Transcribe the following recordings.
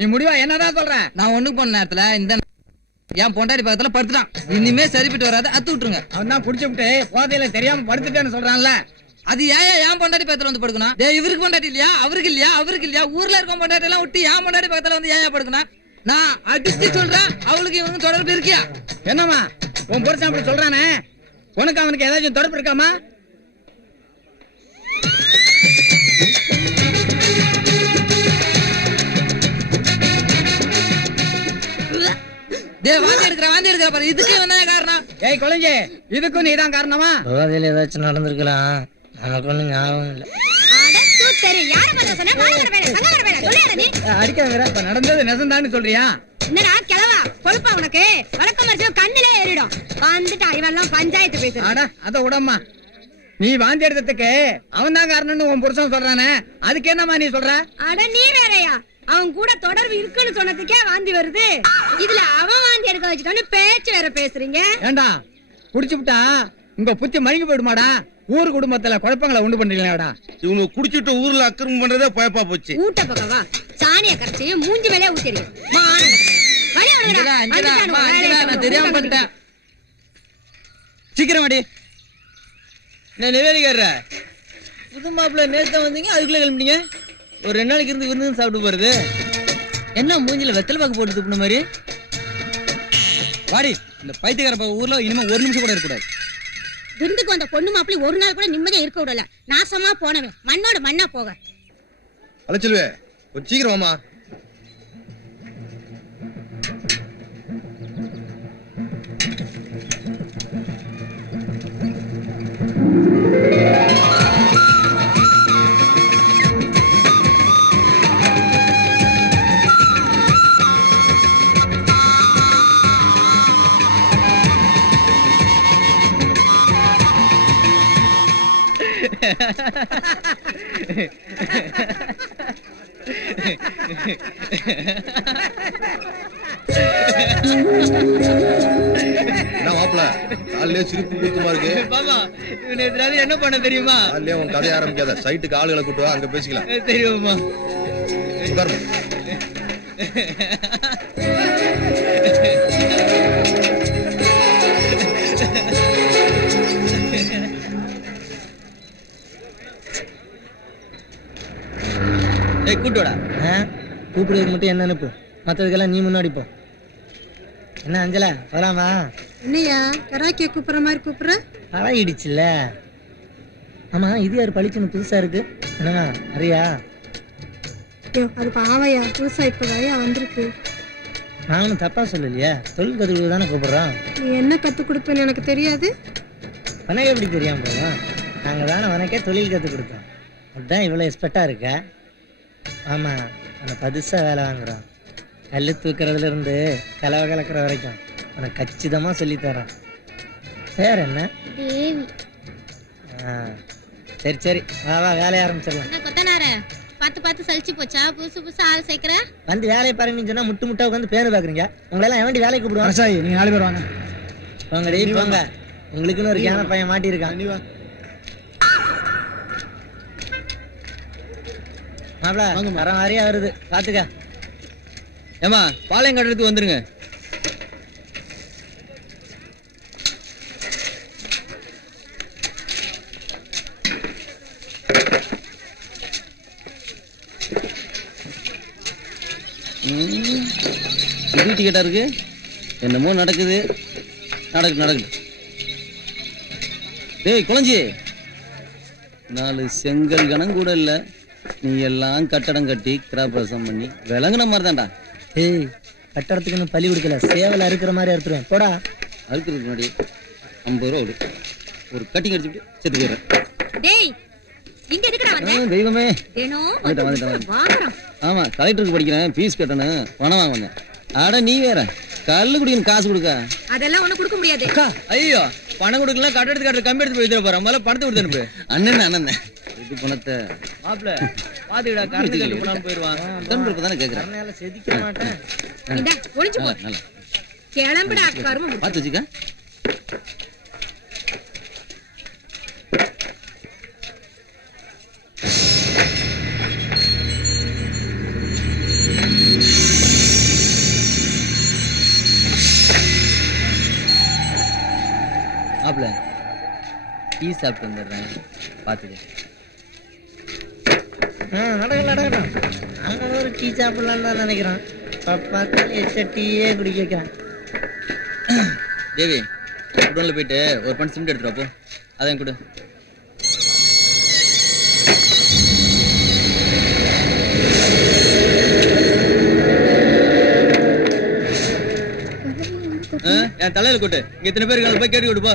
நீ முடிவா என்னதான் சொல்ற? நான் ஒண்ணுக்கு போன நேரத்துல இந்த என் பொண்டாடி பக்கத்துல படுத்துட்டான். இனிமே சரிப்பட்டு வராது, அத்து விட்டுருங்க. அவன் தான் குடிச்சுட்டு போதையில தெரியாம படுத்துட்டேன்னு சொல்றான்ல. அது ஏன் பொண்டாடி பக்கத்துல வந்து படுக்கணும்? இவருக்கு பொண்டாட்டி இல்லையா, அவருக்கு இல்லையா, அவருக்கு இல்லையா? ஊர்ல இருக்க பொண்டாட்டி எல்லாம் விட்டு என் பொண்டாடி பக்கத்துல வந்து ஏன் படுக்கணும்? நான் அடிச்சு சொல்றேன், அவளுக்கு இவங்க தொடர்பு இருக்கியா? என்னம்மா உன் புருஷன் அப்படி சொல்றானே, உனக்கு அவனுக்கு ஏதாச்சும் தொடர்பு இருக்காமா? வாந்தி எடுக்கிற பாரு, இதுக்கே வந்தா காரணம். ஏய் குழந்தை, இதுக்கும் நீதான் காரணமா? போதையில ஏதாச்சும் நடந்திருக்கலாம், நமக்கு ஒண்ணும் ஞாபகம் இல்லை. அடிக்க நடந்தது நெசந்தான்னு சொல்றியா? என்னடா கிழவா கொழுப்பா உனக்கு? வழக்கம் மரிச்சு கண்ணிலே ஏறிடும். வந்துட்டா இவெல்லாம் பஞ்சாயத்து பேசுற. அட அத உடம்மா, நீ வாந்தி எடுத்ததுக்கு அவன் தான் காரணம்னு உன் புருஷன் சொல்றானே, அதுக்கு என்னம்மா நீ சொல்ற? அட நீ வேறயா, அவன் கூட தொடர்பு இருக்குன்னு சொன்னதுக்கே வாந்தி வருது. இதுல அவன் வாந்தி எடுக்க வச்சுட்டான்னு பேச்சு வேற பேசுறீங்க. ஏண்டா குடிச்சுட்டா உங்க புத்தி மழுங்கி போயிடுமாடா? ஊர் குடும்பத்துல குழப்பங்களை உண்டு பண்றீங்களாடா? இவங்க குடிச்சுட்டு ஊர்ல அக்கிரமம் பண்றதே பயப்பா போச்சு. ஊட்ட பக்கவா சாணிய கரைச்சி மூஞ்சி மேலே ஊத்திடுங்க. தெரியாம பண்ணிட்டேன். சீக்கிரம் வாடி. நான் நிவேதிக்கார புது மாப்பிள்ள நேரத்தை வந்தீங்க, அதுக்குள்ள கிளம்பிட்டீங்க. ஒரு 2 நாளைக்கு இருந்து விருந்து சாப்பிட்டு போறது என்ன? மூஞ்சில வெத்தலை பாக்கு போட்டு துப்புன மாதிரி. வாடி, இந்த பைத்தியக்கார ஊர்ல இனிமே ஒரு நிமிஷம் கூட இருக்கக்கூடாது. விருந்துக்கு வந்த பொண்ணு மாப்பிள்ளை ஒரு நாள் கூட நிம்மதியா இருக்க விடல. நாசமா போனவன் மண்ணோட மண்ணா போக. அழைச்சிருவே, கொஞ்சம் சீக்கிரம் வாமா. என்ன பண்ண தெரியுமா? உன் கதைய ஆரம்பிக்காத, சைட்டுக்கு ஆளுகளை கூட்டு வா, அங்க பேசிக்கலாம். தெரியுமா? கூட்டுவாடா. கூப்பிடுறதுக்கு மட்டும் என்ன அனுப்பு, மற்றதுக்கெல்லாம் நீ முன்னாடி போ. என்ன அஞ்சலா வராமா? என்னையா கராக்கிய கூப்பிடுற மாதிரி கூப்பிடுற? அழகிடுச்சுல்ல. ஆமா, இது யாரு பளிச்சுன்னு புதுசா இருக்கு? என்னமா அறியா? அது பாவையா, புதுசா இப்பதாயா வந்திருக்கு. நானும் தப்பா சொல்லலையா, தொழில் கத்துக்கிறது தானே கூப்பிடுறோம். நீ என்ன கத்து கொடுப்பேன்னு எனக்கு தெரியாது. உனக்கு எப்படி தெரியாம போதும்? நாங்க தானே உனக்கே தொழில் கத்து கொடுத்தோம். அதுதான் இவ்வளவு எக்ஸ்பெக்டா இருக்க. ஆமா, உன்னை பதுசா வேலை வாங்குறோம். கல்லு தூக்குறதுல இருந்து கலவை கலக்கிற வரைக்கும் உனக்கு கச்சிதமா சொல்லித்தரேன். பேர் என்ன? தேவி. சரி சரி, வா வா, வேலைய ஆரம்பிச்சிடலாம். கொத்தனார பார்த்து பார்த்து சலிச்சு போச்சா? புதுசு புதுசா ஆள் சேர்க்கிற. வந்து வேலையை பாருங்கன்னு சொன்னா முட்டு முட்டா உட்காந்து பேரு பாக்குறீங்க. உங்களெல்லாம் வேண்டி வேலைக்கு கூப்பிடுவாங்க. நீங்க 4 பேர் வாங்க. போங்க டேய் போங்க, உங்களுக்குன்னு ஒரு கேன பையன் மாட்டியிருக்கான். மாப்பிள வர மாதிரியா வருது, பாத்துக்க. ஏமா பாளையம் கட்டுறதுக்கு வந்துருங்க. இது டிக்கெட்டா இருக்கு. என்னமோ நடக்குது. நடக்குது. டேய் குளஞ்சி, 4 செங்கல் கணம் கூட இல்ல, நீ எல்லாம் கட்டடம் கட்டி கிராபரசம் பண்ணி விளங்குன மாதிரி தான்டா. ஏய், கட்டடத்துக்குன்னு பலி கொடுக்கல, சேவல அறுக்கிற மாதிரி அறுத்துருவேன். போடா. அறுக்கிறதுக்கு முன்னாடி 50 ரூபா விடு, ஒரு கட்டிங் அடிச்சுட்டு செத்து போயிடுறேன். டேய் இங்க எதுக்குடா வந்த? தெய்வமே, வந்துட்டேன். ஆமா, கலெக்டருக்கு படிக்கிறேன், ஃபீஸ் கட்டணும், பணம் வாங்க வந்தேன். அட நீ வேற கல்லு குடிக்கணும், காசு கொடுக்க. அதெல்லாம் ஒண்ணு கொடுக்க முடியாது. ஐயோ, பணம் கொடுக்கலாம், கட்டடத்துக்கு கட்டுற கம்பி எடுத்து போய் போறேன். முதல்ல பணத்தை கொடுத்து அனுப்பு. அண்ணன் இது பணத்தை மாப்பிள்ள பாத்துக்கிடா, கரண்ட் கட்டு போனாலும் போயிடுவான். தானே கேட்கறேன். செதுக்க மாட்டேன். இந்த ஒளிஞ்சு போ. கிளம்புடா கரும. பார்த்து வச்சுக்க. மாப்பிள்ள டீ சாப்பிட்டு வந்துடுறேன், பார்த்துக்க. நடக்கலாம். நாங்கள் ஒரு டீ சாப்பிடலான்னு தான் நினைக்கிறோம். பார்த்தாலும் எச்ச டீயே குடிக்க வைக்கிறேன். தேவி, குடோனில் போயிட்டு ஒரு பண் சிமெண்ட் எடுத்துருப்போ, அதையும் கொடு. என் தலையில கொட்டு. இங்க எத்தனை பேருக்கு போய் கேட்டு கொடுப்பா.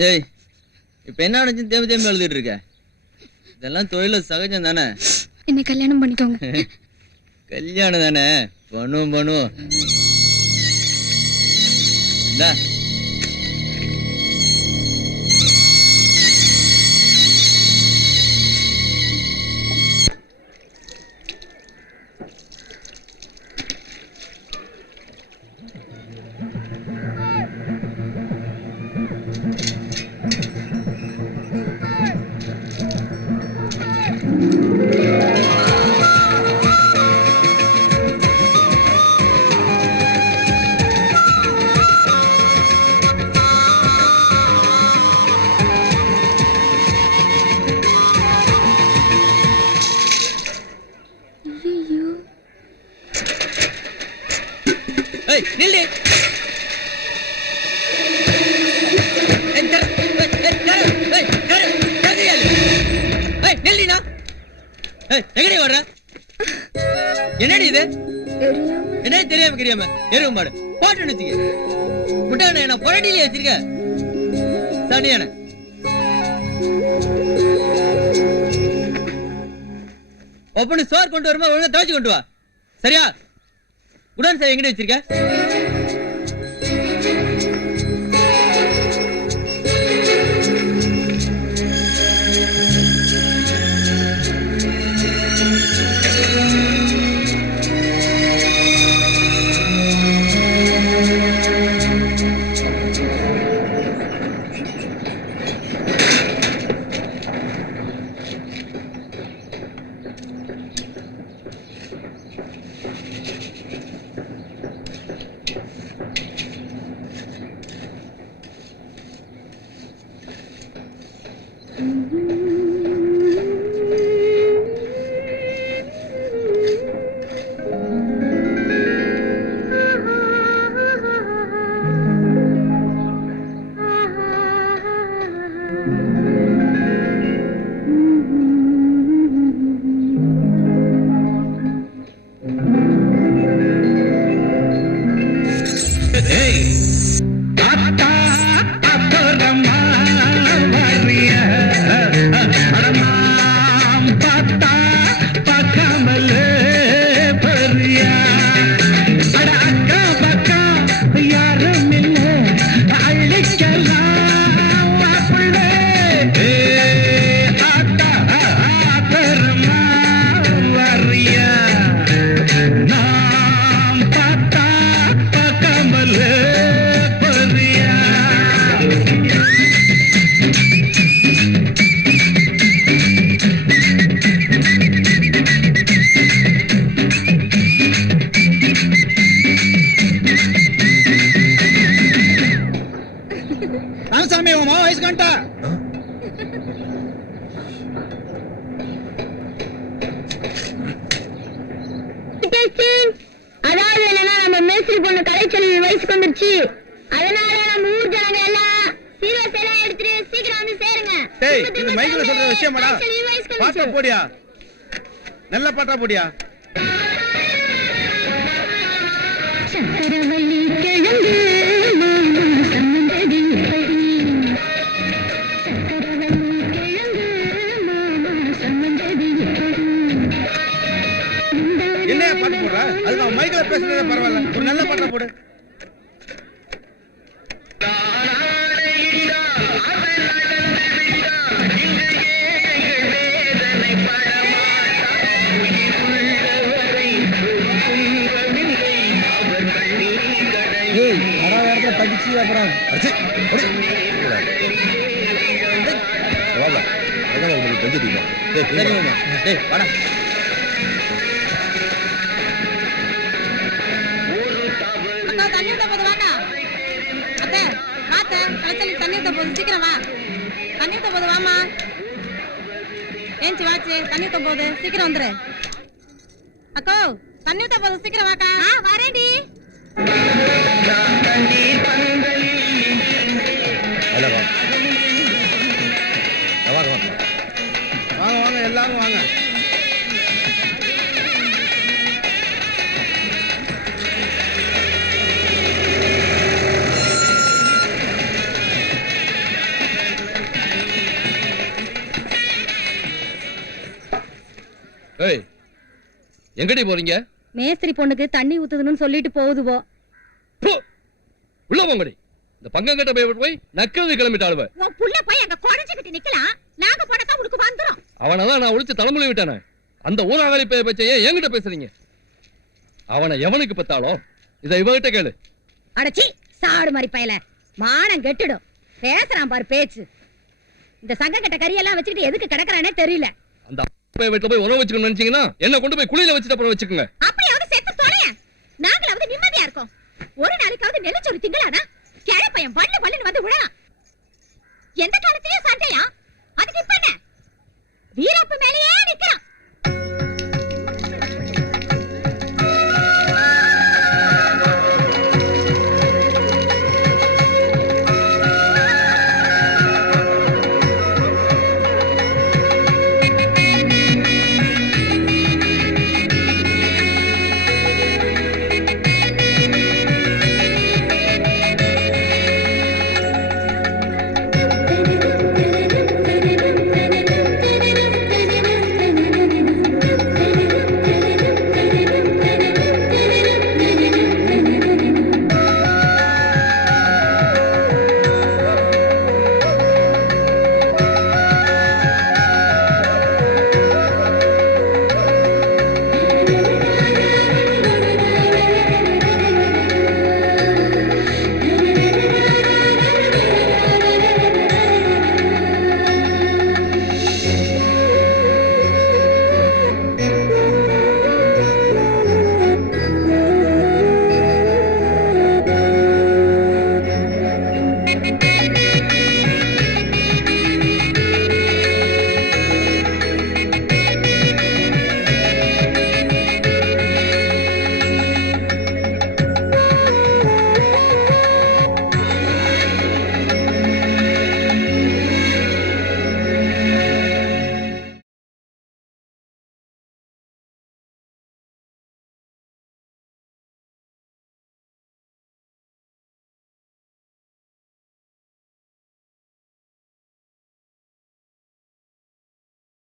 டேய், இப்ப என்ன நடந்துச்சு தேம்பி தேம்பி எழுதிட்டு இருக்க? இதெல்லாம் தொழில சகஜம் தானே? என்னை கல்யாணம் பண்ணிக்கோங்க. கல்யாணம் தானே, பண்ணுவோம். இந்தா. நில்லு. எங்கடி வர்ற? என்னடி இது? என்ன தெரியாம எருவு மாடு போட்டு வச்சுக்க. முட்டை நான் புரட்டிலே வச்சிருக்க. தனியான ஒப்பனு சோறு கொண்டு வருமா ஒழுங்கா துவைச்சு கொண்டு வா. சரியா? உடன் சார் எங்கிட்ட வச்சிருக்க? அதாவது என்னன்னா நம்ம மேஸ்திரி பொண்ணு கலைச்செல்வி வயசுக்கு வந்துருச்சு. அதனால நம்ம ஊர் ஜனங்க எல்லாம் சீரியஸ் எல்லாம் எடுத்துட்டு சீக்கிரம் வந்து சேருங்க. டேய், இது மைக்ல சொல்ற விஷயமாடா? பாட்டா போடியா, நல்ல பாட்டா போடியா. சக்கரவள்ளி கிழங்கு சம்மந்தடி படி, சக்கரவள்ளி கிழங்கு சம்மந்தடி படி. என்னையா பாட்டு போடுற? அது நான் மைக்ல பேசுறதே பரவாயில்ல, ஒரு நல்ல பாட்டா போடு. சீக்கிரத்துல படிச்சு அப்புறம் அடிச்சு, ஓடு. வாடா. அதான் உங்களுக்கு தெரிஞ்சுட்டீங்க. டேய், சரி மாமா டேய் வாடா அக்கா தண்ணி ஊத்த போது வாக்கா அத்தை மாத்த கலச்சலி தண்ணி ஊத்த போது சீக்கிரம் வா தண்ணி ஊத்த போது வாமா ஏஞ்சி வாச்சு தண்ணி ஊத்த போது சீக்கிரம் வந்துரு அக்கோ தண்ணி ஊத்த போது சீக்கிரம் வாக்கா வரேன்டி அல்ல வா. வாங்க வாங்க. வாங்க வாங்க எல்லாரும் வாங்க. ஏய் எங்கடி போறீங்க? மேஸ்திரி பொண்ணுக்கு தண்ணி ஊத்துதுன்னு சொல்லிட்டு போகுதுவோ போ. உள்ள போங்கடி. இந்த பங்கங்கிட்ட போய் நக்கிறது கிளம்பிட்டாளுவ. உன் புள்ள போய் அங்க குறைஞ்சிக்கிட்டு நிக்கலாம் நாங்க போனதா உனக்கு வந்துரும் அவனதான் நான் ஒழிச்சு தலைமுறை விட்டானே. அந்த ஊராவளி பச்சையே என்கிட்ட பேசுறீங்க. அவனை எவனுக்கு பத்தாளோ இதை இவகிட்ட கேளு. அடச்சி சாடு மாதிரி பயல மானம் கெட்டுடும் பேசுறான் பாரு பேச்சு இந்த சங்க கட்ட கரியெல்லாம் வச்சுக்கிட்டு எதுக்கு கிடக்குறானே தெரியல அந்த வீட்டுல போய் உணவு வச்சுக்கணும்னு நினைச்சீங்கன்னா என்ன கொண்டு போய் குளியில வச்சுட்டு அப்புறம் வச்சுக்கோங்க. அப்படியாவது செத்து தொலைய நாங்களாவது நிம்மதியா இருக்கோம் ஒரு நாளைக்காவது நெல்லுச்சோறு